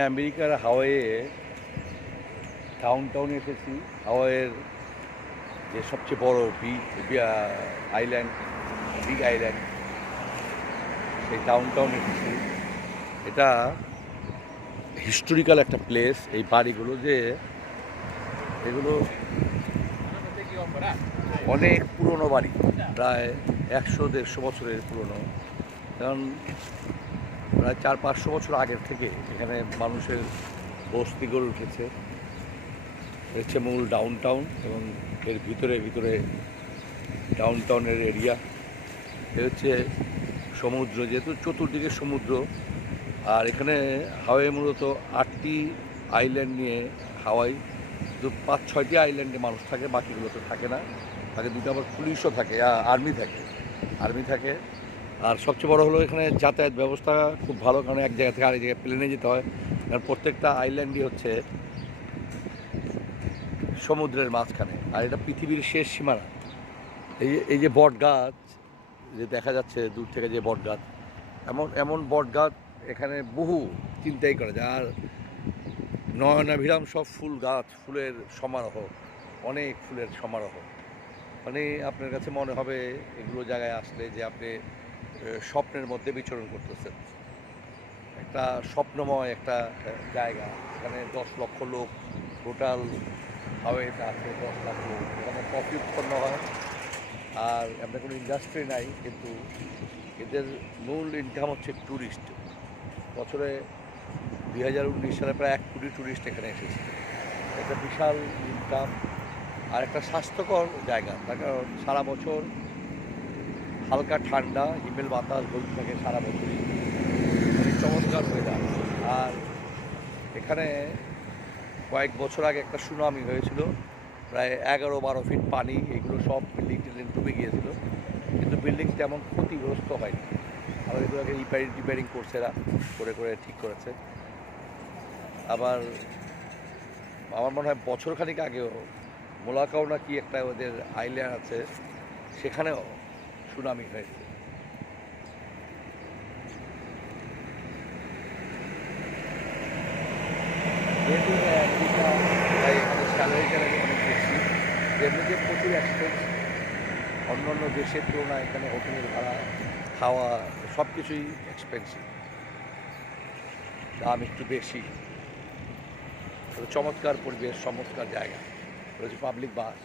আমেরিকার হাওয়াইয়ে টাউনে এসেছি। হাওয়াইয়ের যে সবচেয়ে বড় আইল্যান্ড, বিগ আইল্যান্ড, সেই টাউনে এসেছি। এটা হিস্টোরিক্যাল একটা প্লেস। এই বাড়িগুলো এগুলো অনেক পুরনো বাড়ি, প্রায় 100-150 বছরের পুরনো। কারণ প্রায় 400-500 বছর আগের থেকে এখানে মানুষের বস্তি গড়ে উঠেছে। হচ্ছে মূল ডাউন এবং এর ভিতরে ডাউনের এরিয়া। এ হচ্ছে সমুদ্র, যেহেতু চতুর্দিকে সমুদ্র। আর এখানে হাওয়াই মূলত 8টি আইল্যান্ড নিয়ে হাওয়াই, তো 5-6টি আইল্যান্ডে মানুষ থাকে, বাকিগুলো তো থাকে না। তাকে দুটো আবার পুলিশও থাকে, আর্মি থাকে। আর সবচেয়ে বড় হলো এখানে যাতায়াত ব্যবস্থা খুব ভালো, কারণ এক জায়গা থেকে আরেক জায়গায় প্লেনে যেতে হয়। কারণ প্রত্যেকটা আইল্যান্ডই হচ্ছে সমুদ্রের মাঝখানে, আর এটা পৃথিবীর শেষ সীমানা। এই যে বট গাছ যে দেখা যাচ্ছে দূর থেকে, যে বট গাছ, এমন বট গাছ এখানে বহু চিন্তাই করা যায়। আর নয়নাভিরাম সব ফুলের সমারোহ, অনেক ফুলের সমারোহ। মানে আপনার কাছে মনে হবে এগুলো জায়গায় আসলে যে আপনি স্বপ্নের মধ্যে বিচরণ করতেছেন। একটা স্বপ্নময় একটা জায়গা। এখানে 10 লক্ষ লোক টোটাল হাওয়াইতে আছে, 10 লাখ লোক। এখানে কফি উৎপন্ন হয়। আর আপনার কোনো ইন্ডাস্ট্রি নাই, কিন্তু এদের মূল ইনকাম হচ্ছে ট্যুরিস্ট। বছরে 2019 সালে প্রায় 1 কোটি ট্যুরিস্ট এখানে এসেছে। একটা বিশাল ইনকাম আর একটা স্বাস্থ্যকর জায়গা, তার কারণ সারা বছর হালকা ঠান্ডা, হিমেল বাতাস বলতে থাকে সারা বছরই। মানে চমৎকার ওয়েদার। আর এখানে কয়েক বছর আগে একটা সুনামি হয়েছিল, প্রায় 11-12 ফিট পানি, এগুলো সব বিল্ডিং ডুবে গিয়েছিল, কিন্তু বিল্ডিং তেমন ক্ষতিগ্রস্ত হয়নি। আবার এগুলোকে রিপেয়ারিং করছে, এরা করে ঠিক করেছে। আবার আমার মনে হয় বছরখানিক আগেও মোলাকাও না কি একটা ওদের আইল্যান্ড আছে, সেখানেও সুনামি হয়েছে। যেহেতু আমেরিকা, তাই এখানে স্যালারি অনেক বেশি, এমনিতে প্রচুর এক্সপেন্স। অন্য দেশের তুলনায় এখানে হোটেলের ভাড়া, খাওয়া সব কিছুই এক্সপেন্সিভ, দাম একটু বেশি। চমৎকার পরিবেশ, চমৎকার জায়গা। রয়েছে পাবলিক বাস।